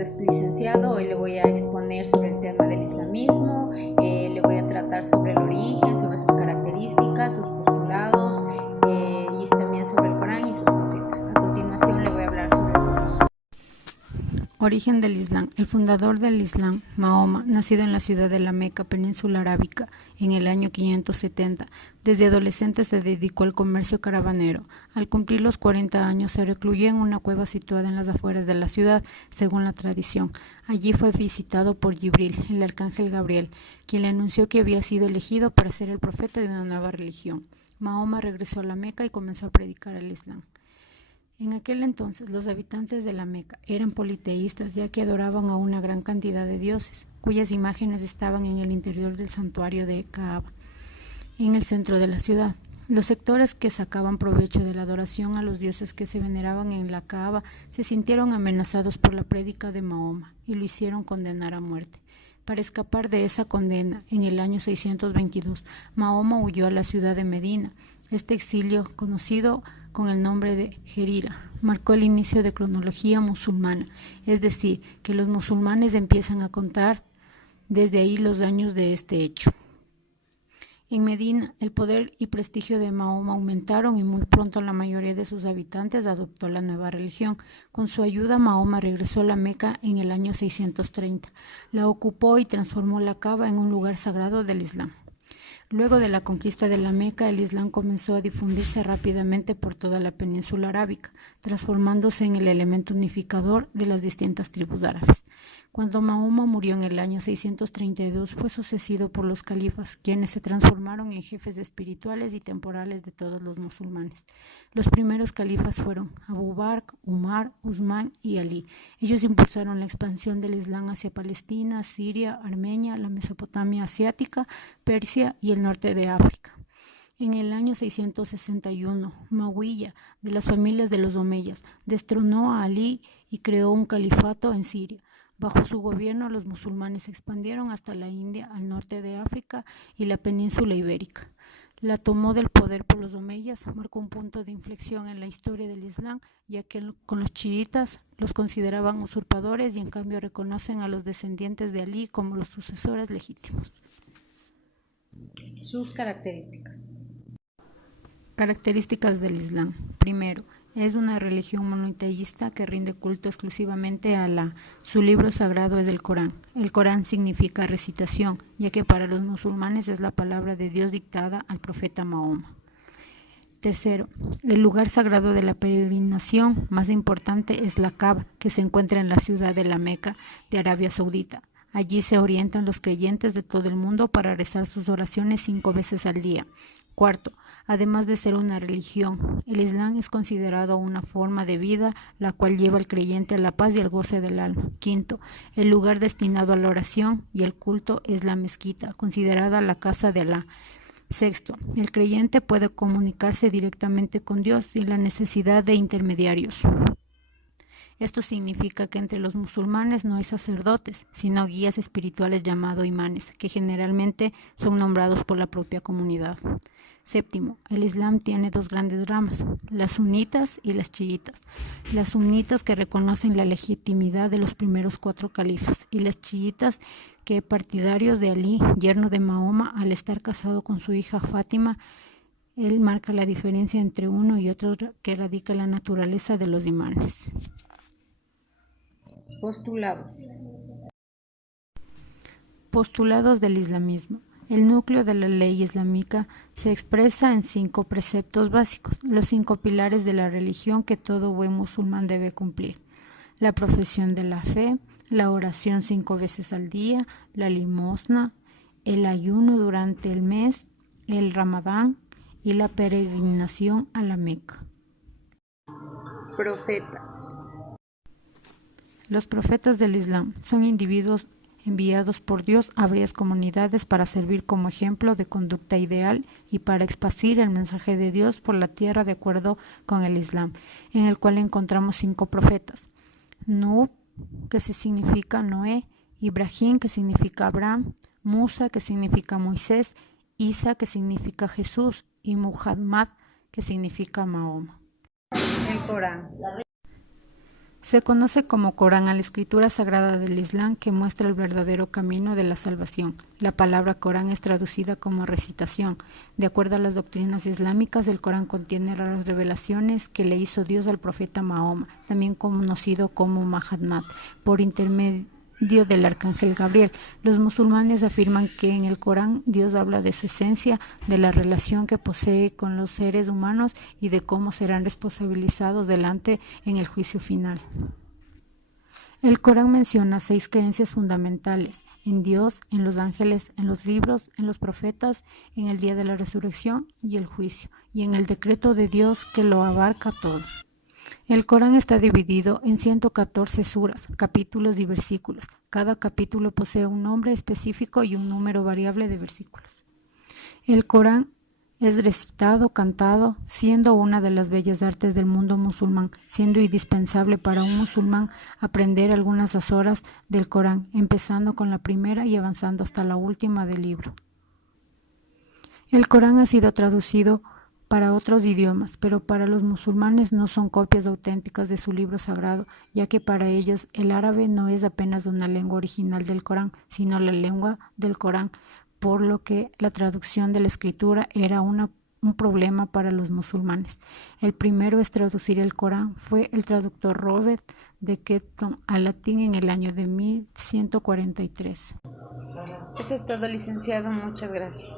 es licenciado. Hoy le voy a exponer sobre el tema del islamismo, le voy a tratar sobre el origen, sobre sus características, sus postulados y también sobre el Corán y sus profetas. A continuación le voy a hablar sobre su origen. Origen del Islam. El fundador del Islam, Mahoma, nacido en la ciudad de la Meca, península arábica, en el año 570. Desde adolescente se dedicó al comercio caravanero. Al cumplir los 40 años se recluyó en una cueva situada en las afueras de la ciudad, según la tradición. Allí fue visitado por Jibril, el arcángel Gabriel, quien le anunció que había sido elegido para ser el profeta de una nueva religión. Mahoma regresó a la Meca y comenzó a predicar el Islam. En aquel entonces, los habitantes de la Meca eran politeístas, ya que adoraban a una gran cantidad de dioses, cuyas imágenes estaban en el interior del santuario de Kaaba, en el centro de la ciudad. Los sectores que sacaban provecho de la adoración a los dioses que se veneraban en la Kaaba se sintieron amenazados por la prédica de Mahoma y lo hicieron condenar a muerte. Para escapar de esa condena, en el año 622, Mahoma huyó a la ciudad de Medina. Este exilio, conocido con el nombre de Herira, marcó el inicio de cronología musulmana, es decir, que los musulmanes empiezan a contar desde ahí los años de este hecho. En Medina, el poder y prestigio de Mahoma aumentaron y muy pronto la mayoría de sus habitantes adoptó la nueva religión. Con su ayuda, Mahoma regresó a la Meca en el año 630. La ocupó y transformó la Kaaba en un lugar sagrado del Islam. Luego de la conquista de la Meca, el Islam comenzó a difundirse rápidamente por toda la península arábica, transformándose en el elemento unificador de las distintas tribus árabes. Cuando Mahoma murió en el año 632, fue sucedido por los califas, quienes se transformaron en jefes espirituales y temporales de todos los musulmanes. Los primeros califas fueron Abu Bakr, Umar, Usmán y Ali. Ellos impulsaron la expansión del Islam hacia Palestina, Siria, Armenia, la Mesopotamia asiática, Persia y el norte de África. En el año 661, Muawiyah, de las familias de los omeyas, destronó a Ali y creó un califato en Siria. Bajo su gobierno, los musulmanes se expandieron hasta la India, al norte de África y la península ibérica. La tomó del poder por los omeyas marcó un punto de inflexión en la historia del Islam, ya que con los chiitas los consideraban usurpadores y en cambio reconocen a los descendientes de Ali como los sucesores legítimos. Sus características. Características del Islam. Primero, es una religión monoteísta que rinde culto exclusivamente a Alá. Su libro sagrado es el Corán. El Corán significa recitación, ya que para los musulmanes es la palabra de Dios dictada al profeta Mahoma. Tercero, el lugar sagrado de la peregrinación más importante es la Kaaba, que se encuentra en la ciudad de la Meca de Arabia Saudita. Allí se orientan los creyentes de todo el mundo para rezar sus oraciones 5 veces al día. Cuarto, además de ser una religión, el Islam es considerado una forma de vida, la cual lleva al creyente a la paz y al goce del alma. Quinto, el lugar destinado a la oración y el culto es la mezquita, considerada la casa de Alá. Sexto, el creyente puede comunicarse directamente con Dios sin la necesidad de intermediarios. Esto significa que entre los musulmanes no hay sacerdotes, sino guías espirituales llamados imanes, que generalmente son nombrados por la propia comunidad. Séptimo, el Islam tiene 2 grandes ramas, las sunitas y las chiitas. Las sunitas que reconocen la legitimidad de los primeros 4 califas y las chiitas que partidarios de Ali, yerno de Mahoma, al estar casado con su hija Fátima, él marca la diferencia entre uno y otro que radica en la naturaleza de los imanes. Postulados. Postulados del islamismo. El núcleo de la ley islámica se expresa en 5 preceptos básicos, los 5 pilares de la religión que todo buen musulmán debe cumplir: la profesión de la fe, la oración 5 veces al día, la limosna, el ayuno durante el mes, el Ramadán y la peregrinación a la Meca. Profetas. Los profetas del Islam son individuos enviados por Dios a varias comunidades para servir como ejemplo de conducta ideal y para esparcir el mensaje de Dios por la tierra de acuerdo con el Islam, en el cual encontramos 5 profetas: Nuh, que significa Noé; Ibrahim, que significa Abraham; Musa, que significa Moisés; Isa, que significa Jesús; y Muhammad, que significa Mahoma. El Corán. Se conoce como Corán a la escritura sagrada del Islam que muestra el verdadero camino de la salvación. La palabra Corán es traducida como recitación. De acuerdo a las doctrinas islámicas, el Corán contiene las revelaciones que le hizo Dios al profeta Mahoma, también conocido como Muhammad, por intermedio del arcángel Gabriel. Los musulmanes afirman que en el Corán Dios habla de su esencia, de la relación que posee con los seres humanos y de cómo serán responsabilizados delante en el juicio final. El Corán menciona 6 creencias fundamentales: en Dios, en los ángeles, en los libros, en los profetas, en el día de la resurrección y el juicio, y en el decreto de Dios que lo abarca todo. El Corán está dividido en 114 suras, capítulos y versículos. Cada capítulo posee un nombre específico y un número variable de versículos. El Corán es recitado, cantado, siendo una de las bellas artes del mundo musulmán, siendo indispensable para un musulmán aprender algunas horas del Corán, empezando con la primera y avanzando hasta la última del libro. El Corán ha sido traducido para otros idiomas, pero para los musulmanes no son copias auténticas de su libro sagrado, ya que para ellos el árabe no es apenas una lengua original del Corán, sino la lengua del Corán, por lo que la traducción de la escritura era un problema para los musulmanes. El primero en traducir el Corán fue el traductor Robert de Ketton al latín en el año de 1143. Eso es todo, licenciado. Muchas gracias.